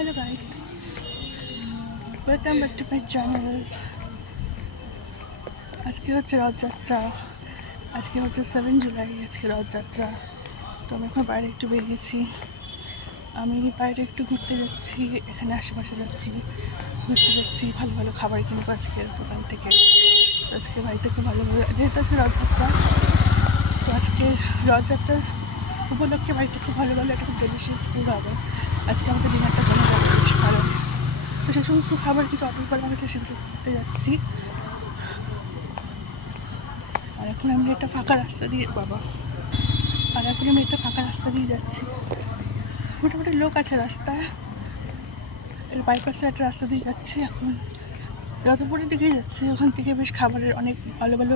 Hello guys, welcome back to my channel. আজকে হচ্ছে রথযাত্রা, আজকে হচ্ছে 7 জুলাই, আজকে রথযাত্রা। তো আমি এখন বাইরে একটু বেরিয়েছি, আমি বাইরে একটু ঘুরতে যাচ্ছি, এখানে আশেপাশে যাচ্ছি, ঘুরতে যাচ্ছি, ভালো ভালো খাবার কিনবো আজকের দোকান থেকে। আজকে বাড়িতে খুব ভালো ভালো, যেহেতু আজকে রথযাত্রা, তো আজকে রথযাত্রার উপলক্ষে বাড়িতে খুব ভালো ভালো একটা খুব ডেলিশিয়াস ফুড হবে। আজকে আমাদের ডিনারটা জমে যাবে বেশ ভালো। তো সেই সমস্ত খাবার কিছু অর্ডার করা হয়েছে, সেগুলো করতে যাচ্ছি। আর এখন আমি একটা ফাঁকা রাস্তা দিয়ে যাচ্ছি। মোটামুটি লোক আছে রাস্তায়, এর বাইপাসে একটা রাস্তা দিয়ে যাচ্ছি। এখন যতপুরের দিকেই যাচ্ছি, ওখান থেকে বেশ খাবারের অনেক ভালো ভালো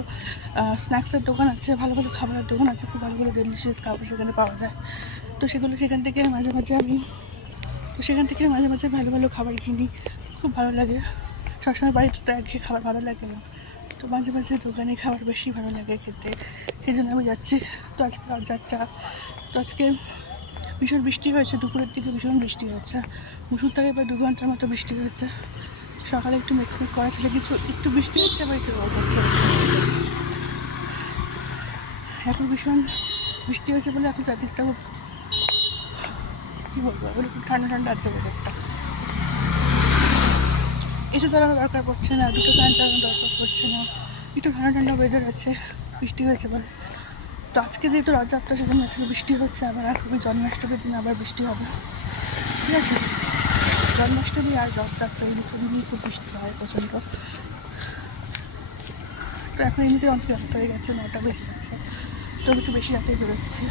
স্ন্যাক্সের দোকান আছে, ভালো ভালো খাবারের দোকান আছে, খুব ভালো ভালো ডেলিশিয়াস খাবার সেখানে পাওয়া যায়। তো সেখান থেকে মাঝে মাঝে ভালো ভালো খাবার কিনি, খুব ভালো লাগে। সবসময় বাড়িতে তো একঘেয়ে খাবার ভালো লাগে না, তো মাঝে মাঝে দোকানে খাবার বেশি ভালো লাগে খেতে, সেই জন্য আমি যাচ্ছি। তো আজকে রথযাত্রা, তো আজকে ভীষণ বৃষ্টি হয়েছে, দুপুরের দিকে ভীষণ বৃষ্টি হয়েছে, মুসুলধারে প্রায় 2 ঘন্টার মতো বৃষ্টি হয়েছে। সকালে একটু মেঘমেঘ করা ছিল, কিছু একটু বৃষ্টি হচ্ছে, আবার একটু রোদ হচ্ছে। এখন ভীষণ বৃষ্টি হয়েছে বলে এখন চারদিকটা কী বলবো, বলে খুব ঠান্ডা ঠান্ডা আছে ওয়েদারটা। এসে চালানো দরকার পড়ছে না, দুটো ফ্যান চালানো দরকার পড়ছে না, একটু ঠান্ডা ঠান্ডা ওয়েদার আছে, বৃষ্টি হয়েছে বলে। তো আজকে যেহেতু রথযাত্রা, সেজন্য আজকে বৃষ্টি হচ্ছে, আবার খুবই জন্মাষ্টমীর দিন আবার বৃষ্টি হবে, ঠিক আছে। জন্মাষ্টমী আর রথযাত্রা এই দুটো দিনই খুব বৃষ্টি হয় প্রচণ্ড। তো এখন এমনিতে অনেক রাত হয়ে গেছে, 9টা বেজে গেছে, তো একটু বেশি রাতে বেরোচ্ছি।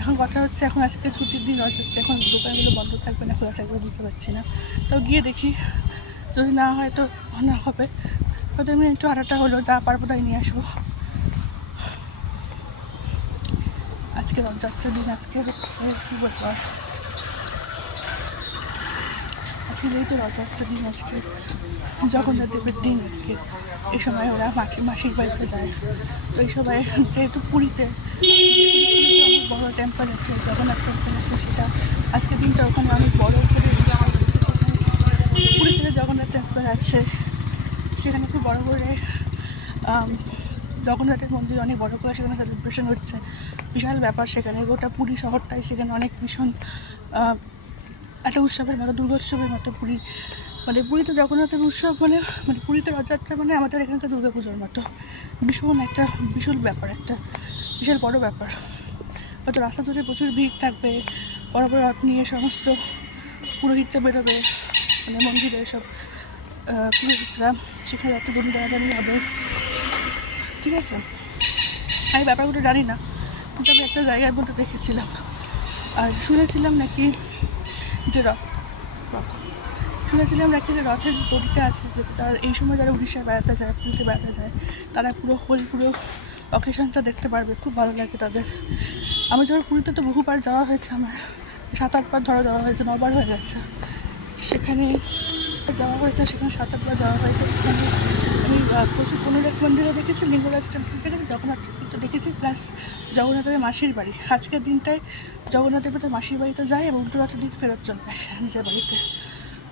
এখন কথা হচ্ছে, এখন আজকে ছুটির দিন রথযাত্রা, এখন দোকানগুলো বন্ধ থাকবে না খোলা থাকবে বুঝতে পারছি না। তো গিয়ে দেখি, যদি না হয় তো না হবে, হয়তো আমি একটু আটাটা হলো যা পারবো তাই নিয়ে আসবো। আজকে রথযাত্রার দিন, আজকে হচ্ছে কী বলবো, আজকে যেহেতু রথযাত্রার দিন, আজকে জগন্নাথ দেবের দিন, আজকে এই সময় ওরা মাসির বাড়িতে যায়। তো এই সময় যেহেতু পুরীতে অনেক বড়ো টেম্পল আছে, জগন্নাথ টেম্পল আছে, সেটা আজকের দিনটা ওখানে অনেক বড়ো করে পুরীতে জগন্নাথ টেম্পল আছে, সেখানে খুব বড়ো করে জগন্নাথের মন্দির অনেক বড়ো করে সেখানে সেলিব্রেশন হচ্ছে, বিশাল ব্যাপার। সেখানে গোটা পুরী শহরটাই সেখানে অনেক ভীষণ একটা উৎসবের মতো, দুর্গোৎসবের মতো। পুরীতে জগন্নাথের উৎসব মানে পুরীতে রথযাত্রা মানে আমাদের এখানকার দুর্গা পুজোর মতো ভীষণ একটা বিশাল ব্যাপার, একটা বিশাল বড়ো ব্যাপার। হয়তো রাস্তা ধরে প্রচুর ভিড় থাকবে, বড় বড় রথ নিয়ে সমস্ত পুরোহিতরা বেরোবে, মানে মন্দিরে সব পুরোহিতরা, সেখানে একটা দড়ি দাঁড়াদাঁড়ি হবে, ঠিক আছে। আমি ব্যাপারগুলো জানি না, কিন্তু আমি একটা জায়গার মধ্যে দেখেছিলাম আর শুনেছিলাম নাকি যে রথের যে দড়িটা আছে, যে তার এই সময় যারা উড়িষ্যায় বেড়াতে যায়, পুরীতে বেড়াতে যায়, তারা পুরো অকেশনটা দেখতে পারবে, খুব ভালো লাগে তাদের। আমি যখন পুরীতে তো বহুবার যাওয়া হয়েছে, আমার 7-8 বার ধরে যাওয়া হয়েছে, 9 বার হয়ে গেছে সেখানে যাওয়া হয়েছে, সেখানে 7-8 বার যাওয়া হয়েছে। সেখানে আমি প্রচুর পুনরের মন্দিরে দেখেছি, লিঙ্গরাজ টেম্পল দেখেছি, জগন্নাথ টেম্পলটা দেখেছি, প্লাস জগন্নাথের মাসির বাড়ি। আজকের দিনটায় জগন্নাথের তার মাসির বাড়িতে যায় এবং উল্টো রথের দিন ফেরত চলে আসে নিজের বাড়িতে।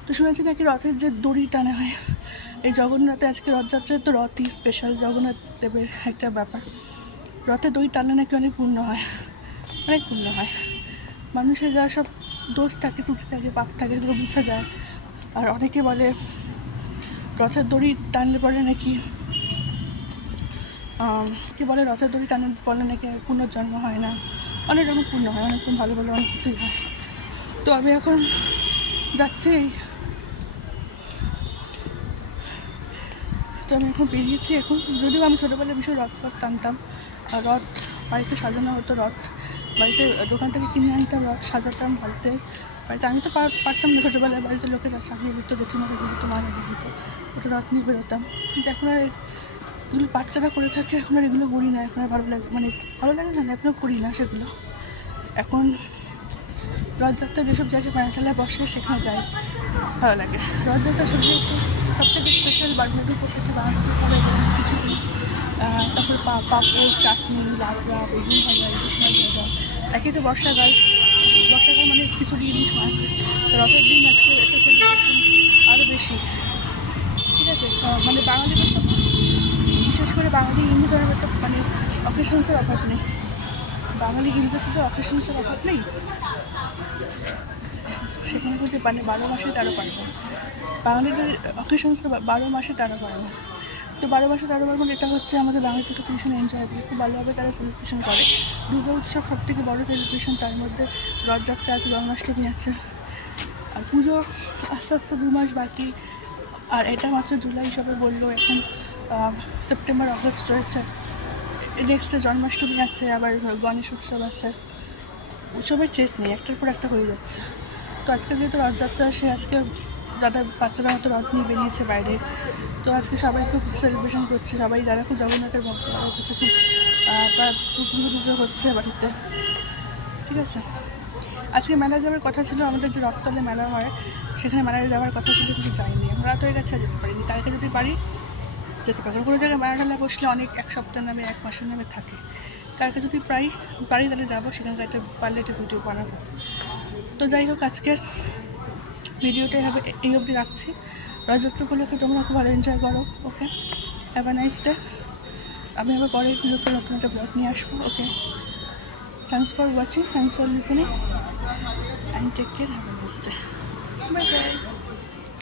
তো শুনেছি নাকি রথের যে দড়ি টানা হয় এই জগন্নাথে, আজকে রথযাত্রায় তো রথই স্পেশাল, জগন্নাথ দেবের একটা ব্যাপার। রথে দড়ি টানা নাকি অনেক পুণ্য হয়, অনেক পুণ্য হয়। মানুষের যা সব দোষ থাকে, ত্রুটি থাকে, পাপ থাকে, এগুলো বোঝা যায়। আর অনেকে বলে রথের দড়ি টানলে পরে নাকি রথের দড়ি টানলে পরে নাকি পুনর্জন্ম হয় না, অনেক রকম পুণ্য হয়, অনেক ভালো ভালো অনেক কিছুই হয়। তো আমি এখন যাচ্ছি, তো আমি এখন বেরিয়েছি। এখন যদিও আমি ছোটোবেলায় ভীষণ রথ টানতাম, আর রথ বাড়িতে সাজানো হতো, রথ বাড়িতে দোকান থেকে কিনে আনতাম, রথ সাজাতাম বাড়িতে। আমি তো পারতাম না ছোটোবেলায়, বাড়িতে লোকে সাজিয়ে দিত, জেঠিমা সাজিয়ে দিত, মা সাজিয়ে দিত, ওটা রথ নিয়ে বেরোতাম। কিন্তু এখন আর এগুলো বাচ্চারা করে থাকে, এখন আর এগুলো করি না, এখন আর ভালো লাগে না, এখনও করি না সেগুলো। এখন রথযাত্রা যেসব জায়গায় মেলা বসে সেখানে যাই, ভালো লাগে। রথযাত্রা সবথেকে স্পেশাল বাড়ির প্রত্যেকটা বাঙালির করে খিচুড়ি, তারপর পাঁপড়, চাটনি, লাবড়া, বেগুন ভাজা, ইলিশ মাছ ভাজা। একই তো বর্ষাকাল, বর্ষাকাল মানে খিচুড়ি ইলিশ মাছ, রথের দিন আজকে একটা সেলিব্রেশন আরও বেশি। ঠিক আছে, মানে বাঙালিদের তো, বিশেষ করে বাঙালি হিন্দু ধর্মের তো মানে অকেশনসের অভাব নেই, বাঙালি হিন্দুদের তো অকেশনসের অভাব নেই। সেখানে হচ্ছে মানে 12 মাসে 13 পার্বণ, বাঙালিদের অকেশনসের 12 মাসে 13 পার্বণ। তো 12 মাসে 13 পার্বণ এটা হচ্ছে আমাদের বাঙালিদের কাছে ভীষণ এনজয়েবল, খুব ভালোভাবে তারা সেলিব্রেশন করে। দুর্গা উৎসব সব থেকে বড়ো সেলিব্রেশন, তার মধ্যে রথযাত্রা আছে, জন্মাষ্টমী আছে, আর পুজো আস্তে আস্তে 2 মাস বাকি। আর এটা মাত্র জুলাই, সবে বললো, এখন সেপ্টেম্বর আগস্ট রয়েছে, নেক্সটে জন্মাষ্টমী আছে, আবার গণেশ উৎসব আছে। উৎসবের চেট নেই, একটার পর একটা হয়ে যাচ্ছে। তো আজকে যেহেতু রথযাত্রা, সে আজকে দাদা বাচ্চারা হয়তো রথ নিয়ে বেরিয়েছে বাইরে, তো আজকে সবাই খুব সেলিব্রেশন করছে, সবাই যারা খুব জগন্নাথের ভক্ত তারা হচ্ছে খুব, তারা খুব পুজো হচ্ছে বাড়িতে। ঠিক আছে, আজকে মেলায় যাওয়ার কথা ছিল, আমাদের যে রথতলে মেলা হয় সেখানে মেলায় যাওয়ার কথা ছিল, কিন্তু যাইনি, আমরা রাত হয়ে গেছে, যেতে পারিনি। কালকে যদি পারি যেতে পারবো। কোনো জায়গায় মেলা টেলা বসলে অনেক, 1 সপ্তাহ নামে 1 মাসের নামে থাকে। কালকে যদি পারি তাহলে যাবো, সেখানকার একটা পারলে একটা ভিডিও বানাবো। তো যাই হোক, আজকের ভিডিওটা হবে এই অবধি রাখছি। রথযাত্রা উপলক্ষে তোমরা খুব ভালো এনজয় করো। Okay, have a nice day. আমি আবার পরের ভিডিওতে নতুন একটা ব্লগ নিয়ে আসবো। Okay, thanks for watching, thanks for listening, and take care, have a nice day, bye by.